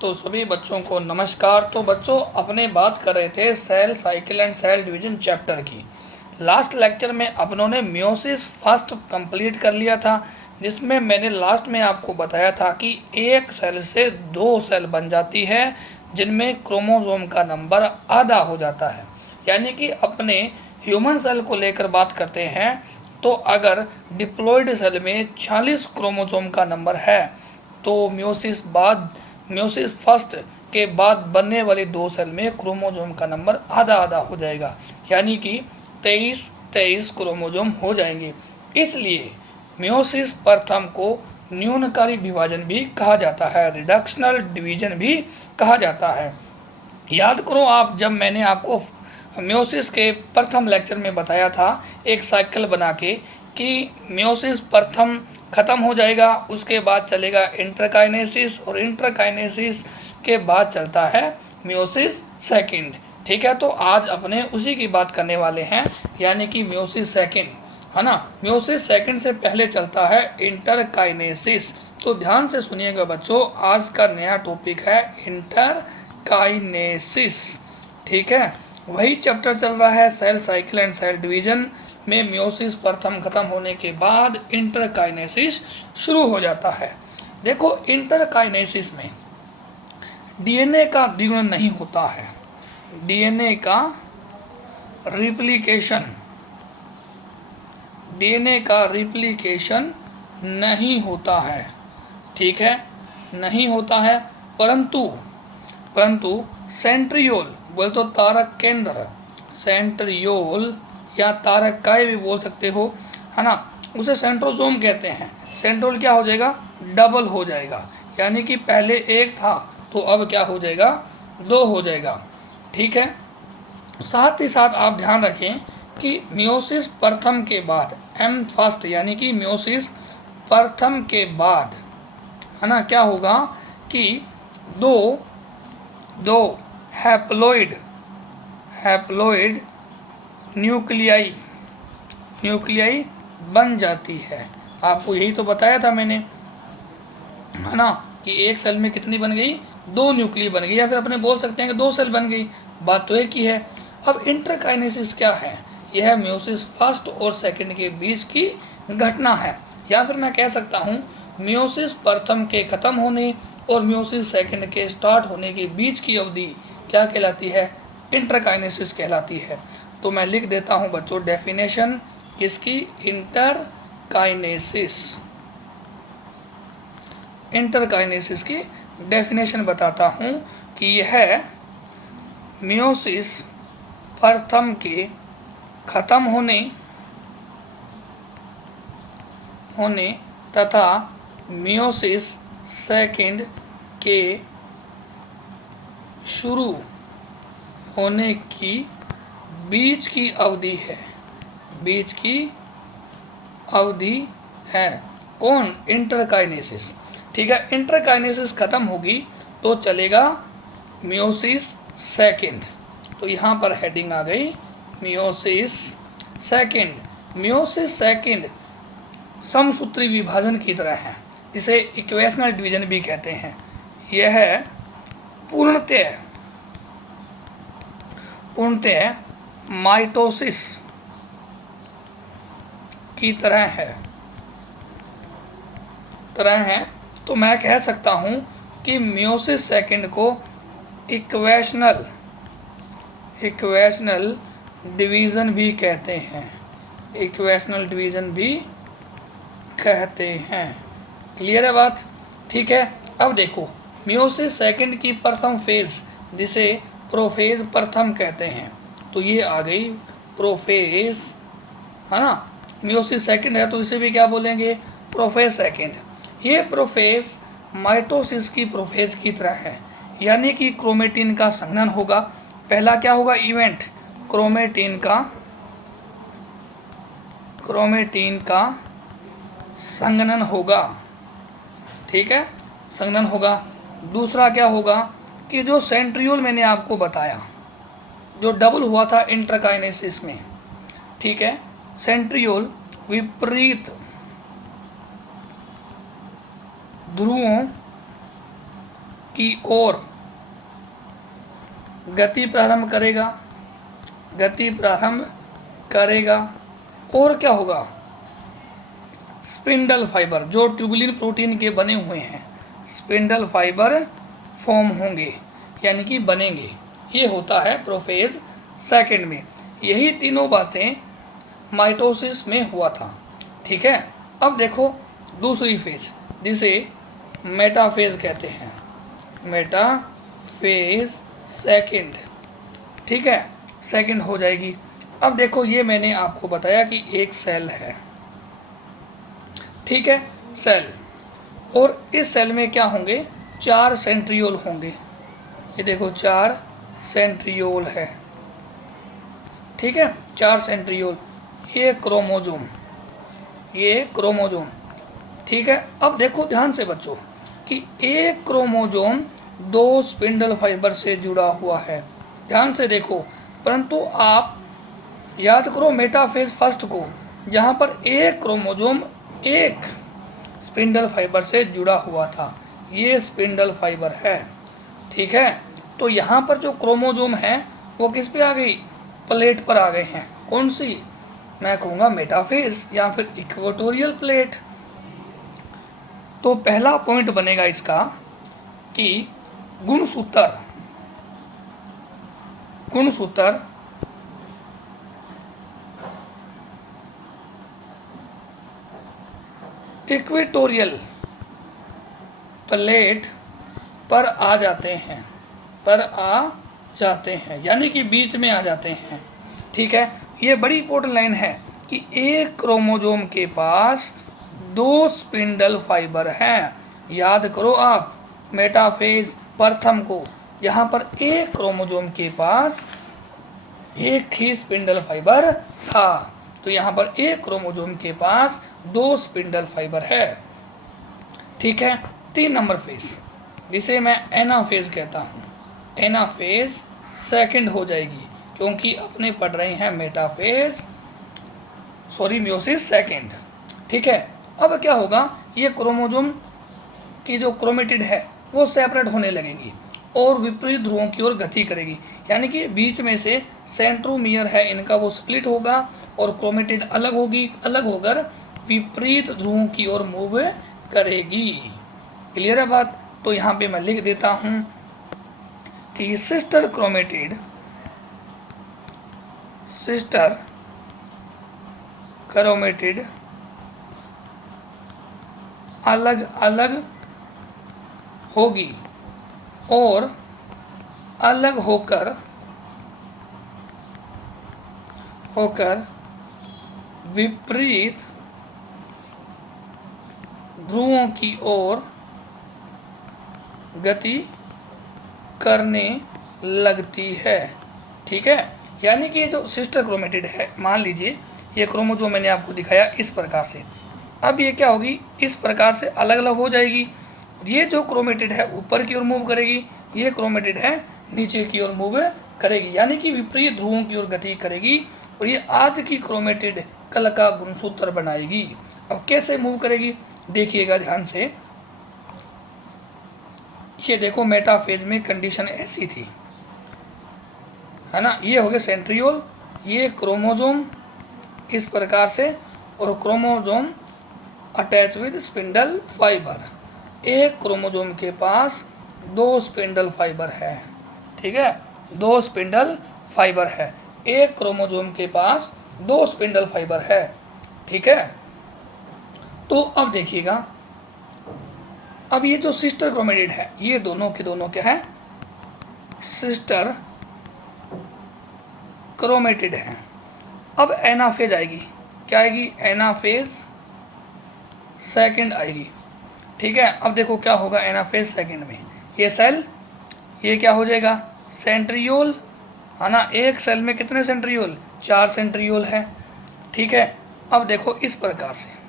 तो सभी बच्चों को नमस्कार। तो बच्चों अपने बात कर रहे थे cell cycle and cell division chapter की। लास्ट लेक्चर में अपनों ने मियोसिस फर्स्ट कंप्लीट कर लिया था, जिसमें मैंने लास्ट में आपको बताया था कि एक सेल से दो सेल बन जाती है जिनमें क्रोमोसोम का नंबर आधा हो जाता है। यानी कि अपने ह्यूमन सेल को लेकर बात करते हैं तो अगर डिप्लॉयड सेल में 46 क्रोमोसोम का नंबर है तो मियोसिस फर्स्ट के बाद बनने वाली दो सेल में क्रोमोसोम का नंबर आधा आधा हो जाएगा, यानी कि 23 क्रोमोसोम हो जाएंगे। इसलिए मियोसिस प्रथम को न्यूनकारी विभाजन भी कहा जाता है, रिडक्शनल डिवीजन भी कहा जाता है। याद करो आप, जब मैंने आपको मियोसिस के प्रथम लेक्चर में बताया था एक साइकिल बना के कि मियोसिस प्रथम खत्म हो जाएगा, उसके बाद चलेगा इंटरकाइनेसिस और इंटरकाइनेसिस के बाद चलता है मियोसिस सेकंड। ठीक है, तो आज अपने उसी की बात करने वाले हैं, यानी कि मियोसिस सेकंड, है ना। मियोसिस सेकंड से पहले चलता है इंटरकाइनेसिस। तो ध्यान से सुनिएगा बच्चों, आज का नया टॉपिक है इंटरकाइनेसिस। ठीक है, वही चैप्टर चल रहा है cell cycle and cell division में। मियोसिस प्रथम खत्म होने के बाद इंटरकाइनेसिस शुरू हो जाता है। देखो, इंटरकाइनेसिस में डीएनए का द्विगुणन नहीं होता है, डीएनए का रिप्लिकेशन नहीं होता है। ठीक है, नहीं होता है, परंतु सेंट्रियोल बोल तो तारक केंद्र, सेंट्रियोल या तारक काय भी बोल सकते हो, है ना, उसे सेंट्रोसोम कहते हैं। सेंट्रोल क्या हो जाएगा, डबल हो जाएगा, यानी कि पहले एक था तो अब क्या हो जाएगा, दो हो जाएगा। ठीक है, साथ ही साथ आप ध्यान रखें कि मियोसिस प्रथम के बाद एम फर्स्ट, यानी कि मियोसिस प्रथम के बाद, है ना, क्या होगा कि दो हैप्लॉइड न्यूक्लियाई बन जाती है। आपको यही तो बताया था मैंने, है ना, कि एक सेल में कितनी बन गई, दो न्यूक्लियाई बन गई, या फिर अपने बोल सकते हैं कि दो सेल बन गई। बात तो एक ही है। अब इंटरकाइनेसिस क्या है, यह मियोसिस फर्स्ट और सेकंड के बीच की घटना है, या फिर मैं कह सकता हूँ मियोसिस प्रथम के खत्म होने और मियोसिस सेकंड के स्टार्ट होने के बीच की अवधि क्या कहलाती है, इंटरकाइनेसिस कहलाती है। तो मैं लिख देता हूँ बच्चों डेफिनेशन किसकी, इंटरकाइनेसिस की डेफिनेशन बताता हूँ कि यह मियोसिस प्रथम के खत्म होने तथा मियोसिस सेकंड के शुरू होने की बीच की अवधि है। कौन, इंटरकाइनेसिस। ठीक है, इंटरकाइनेसिस खत्म होगी तो चलेगा मियोसिस सेकंड। तो यहाँ पर हेडिंग आ गई मियोसिस सेकंड समसूत्री विभाजन की तरह है, इसे इक्वेशनल डिवीजन भी कहते हैं। यह पूर्णतः माइटोसिस की तरह है। तो मैं कह सकता हूँ कि मियोसिस सेकंड को इक्वेशनल डिवीज़न भी कहते हैं। क्लियर है बात। ठीक है, अब देखो मियोसिस सेकंड की प्रथम फेज जिसे प्रोफेज प्रथम कहते हैं, तो ये आ गई प्रोफेज, है ना। मियोसिस सेकंड है तो इसे भी क्या बोलेंगे, प्रोफेज सेकंड। ये प्रोफेज माइटोसिस की प्रोफेज की तरह है, यानी कि क्रोमेटिन का संघनन होगा। पहला क्या होगा इवेंट, क्रोमेटिन का संघनन होगा। ठीक है, संघनन होगा। दूसरा क्या होगा कि जो सेंट्रियोल मैंने आपको बताया जो डबल हुआ था इंटरकाइनेसिस में, ठीक है, सेंट्रियोल विपरीत ध्रुवों की ओर गति प्रारंभ करेगा, गति प्रारंभ करेगा। और क्या होगा, स्पिंडल फाइबर जो ट्यूबुलिन प्रोटीन के बने हुए हैं, स्पिंडल फाइबर फॉर्म होंगे यानी कि बनेंगे। ये होता है प्रोफेज सेकंड में। यही तीनों बातें माइटोसिस में हुआ था। ठीक है, अब देखो दूसरी फेज जिसे मेटाफेज कहते हैं, मेटाफेज सेकंड। ठीक है, सेकंड हो जाएगी। अब देखो ये मैंने आपको बताया कि एक सेल है, ठीक है, सेल, और इस सेल में क्या होंगे, 4 सेंट्रियोल होंगे। ये देखो 4 सेंट्रियोल है, ठीक है, 4 सेंट्रियोल। ये क्रोमोजोम, ये क्रोमोजोम। ठीक है, अब देखो ध्यान से बच्चों कि एक क्रोमोजोम 2 स्पिंडल फाइबर से जुड़ा हुआ है। ध्यान से देखो, परंतु आप याद करो मेटाफेज फर्स्ट को, जहाँ पर एक क्रोमोजोम एक स्पिंडल फाइबर से जुड़ा हुआ था। ये स्पिंडल फाइबर है। ठीक है, तो यहाँ पर जो क्रोमोजोम है वो किस पे आ गई, प्लेट पर आ गए हैं। कौन सी, मैं कहूँगा मेटाफेज या फिर इक्वेटोरियल प्लेट। तो पहला पॉइंट बनेगा इसका कि गुणसूत्र, गुणसूत्र इक्वेटोरियल प्लेट पर आ जाते हैं, पर आ जाते हैं यानी कि बीच में आ जाते हैं। ठीक है, ये बड़ी इंपॉर्टेंट लाइन है कि एक क्रोमोजोम के पास 2 स्पिंडल फाइबर हैं। याद करो आप मेटाफेज प्रथम को, जहाँ पर एक क्रोमोजोम के पास एक ही स्पिंडल फाइबर था। तो यहाँ पर एक क्रोमोजोम के पास 2 स्पिंडल फाइबर है। ठीक है, 3 नंबर फेज जिसे मैं एनाफेज कहता हूँ, एनाफेज सेकंड हो जाएगी क्योंकि अपने पढ़ रहे हैं मेटाफेज मियोसिस सेकंड। ठीक है, अब क्या होगा, ये क्रोमोजोम की जो क्रोमेटिड है वो सेपरेट होने लगेगी और विपरीत ध्रुवों की ओर गति करेगी, यानी कि बीच में से सेंट्रोमियर है इनका वो स्प्लिट होगा और क्रोमेटिड अलग होगी, अलग होकर विपरीत ध्रुवों की ओर मूव करेगी। क्लियर है बात। तो यहाँ पे मैं लिख देता हूँ कि सिस्टर क्रोमेटिड, सिस्टर क्रोमेटिड अलग अलग होगी और अलग होकर विपरीत ध्रुवों की ओर गति करने लगती है। ठीक है, यानी कि ये जो सिस्टर क्रोमेटिड है, मान लीजिए ये क्रोमोजोम मैंने आपको दिखाया इस प्रकार से, अब ये क्या होगी, इस प्रकार से अलग अलग हो जाएगी। ये जो क्रोमेटिड है ऊपर की ओर मूव करेगी, ये क्रोमेटिड है नीचे की ओर मूव करेगी, यानी कि विपरीत ध्रुवों की ओर गति करेगी और ये आज की क्रोमेटिड कल का गुणसूत्र बनाएगी। अब कैसे मूव करेगी देखिएगा ध्यान से। ये देखो मेटाफेज में कंडीशन ऐसी थी, है ना, ये हो गए सेंट्रियोल, ये क्रोमोजोम इस प्रकार से, और chromosome attach with spindle fibre. एक क्रोमोजोम के पास 2 स्पिंडल फाइबर है। ठीक है, 2 स्पिंडल फाइबर है, एक क्रोमोजोम के पास 2 स्पिंडल फाइबर है। ठीक है, तो अब देखिएगा, अब ये जो सिस्टर क्रोमेटिड है ये दोनों के दोनों क्या है, सिस्टर क्रोमेटिड है। अब एनाफेज आएगी, क्या आएगी, एनाफेज सेकंड आएगी। ठीक है, अब देखो क्या होगा एनाफेज सेकंड में, ये सेल ये क्या हो जाएगा, सेंट्रियोल, है ना, एक सेल में कितने सेंट्रियोल, 4 सेंट्रियोल है। ठीक है, अब देखो इस प्रकार से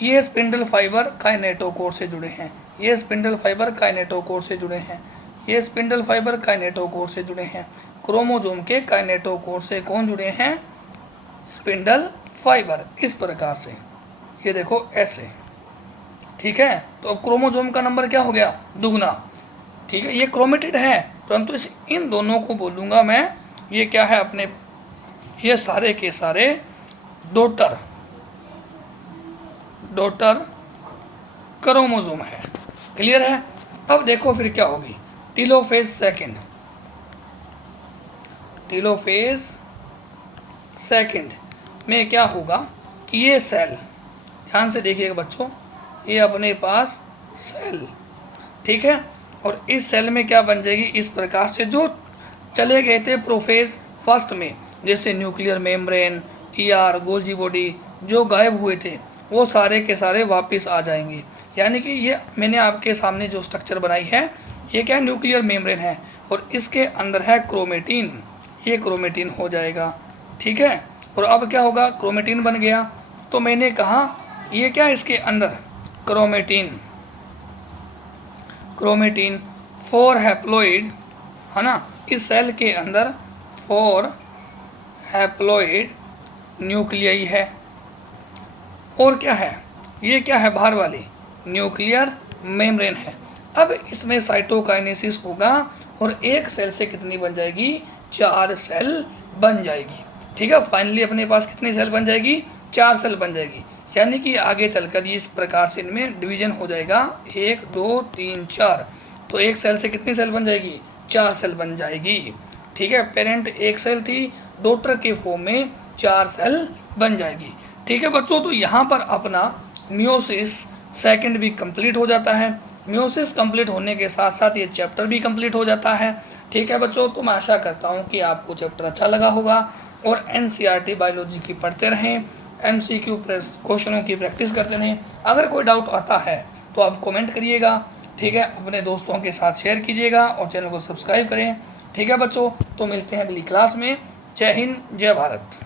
ये स्पिंडल फाइबर काइनेटोकोर से जुड़े हैं, ये स्पिंडल फाइबर काइनेटोकोर से जुड़े हैं, ये स्पिंडल फाइबर काइनेटोकोर से जुड़े हैं। क्रोमोजोम के काइनेटोकोर से कौन जुड़े हैं, स्पिंडल फाइबर, इस प्रकार से, ये देखो ऐसे। ठीक है। तो अब क्रोमोसोम का नंबर क्या हो गया, दुगना। ठीक है, ये क्रोमेटिड है, परंतु इन दोनों को बोलूँगा मैं, ये क्या है अपने, ये सारे के सारे डॉटर क्रोमोसोम है। क्लियर है। अब देखो फिर क्या होगी, टेलोफेज सेकंड में क्या होगा कि ये सेल, ध्यान से देखिएगा बच्चों, ये अपने पास सेल, ठीक है, और इस सेल में क्या बन जाएगी, इस प्रकार से जो चले गए थे प्रोफेज फर्स्ट में, जैसे nuclear membrane, ER, Golgi body, जो गायब हुए थे वो सारे के सारे वापस आ जाएंगे। यानी कि ये मैंने आपके सामने जो स्ट्रक्चर बनाई है, ये क्या है, न्यूक्लियर मेम्ब्रेन है, और इसके अंदर है क्रोमेटिन, ये क्रोमेटिन हो जाएगा। ठीक है, और अब क्या होगा, क्रोमेटिन बन गया, तो मैंने कहा ये क्या है, इसके अंदर क्रोमेटिन 4 हैप्लॉइड है ना, इस सेल के अंदर 4 हैप्लॉइड न्यूक्लियाई है, और क्या है, ये क्या है, बाहर वाली न्यूक्लियर मेम्ब्रेन है। अब इसमें साइटोकाइनेसिस होगा और एक सेल से कितनी बन जाएगी, 4 सेल बन जाएगी। ठीक है, फाइनली अपने पास कितनी सेल बन जाएगी, 4 सेल बन जाएगी। यानी कि आगे चलकर इस प्रकार से इनमें डिवीजन हो जाएगा, 1 2 3 4, तो एक सेल से कितनी सेल बन जाएगी, 4 सेल बन जाएगी। ठीक है, पेरेंट एक सेल थी, डॉटर के फॉर्म में 4 सेल बन जाएगी। ठीक है बच्चों, तो यहाँ पर अपना मियोसिस सेकंड भी कंप्लीट हो जाता है। मियोसिस कंप्लीट होने के साथ साथ ये चैप्टर भी कंप्लीट हो जाता है। ठीक है बच्चों, तो मैं आशा करता हूँ कि आपको चैप्टर अच्छा लगा होगा, और एनसीईआरटी बायोलॉजी की पढ़ते रहें, एमसीक्यू क्वेश्चनों की प्रैक्टिस करते रहें। अगर कोई डाउट आता है तो आप कमेंट करिएगा, ठीक है, अपने दोस्तों के साथ शेयर कीजिएगा और चैनल को सब्सक्राइब करें। ठीक है बच्चों, तो मिलते हैं अगली क्लास में। जय हिंद, जय भारत।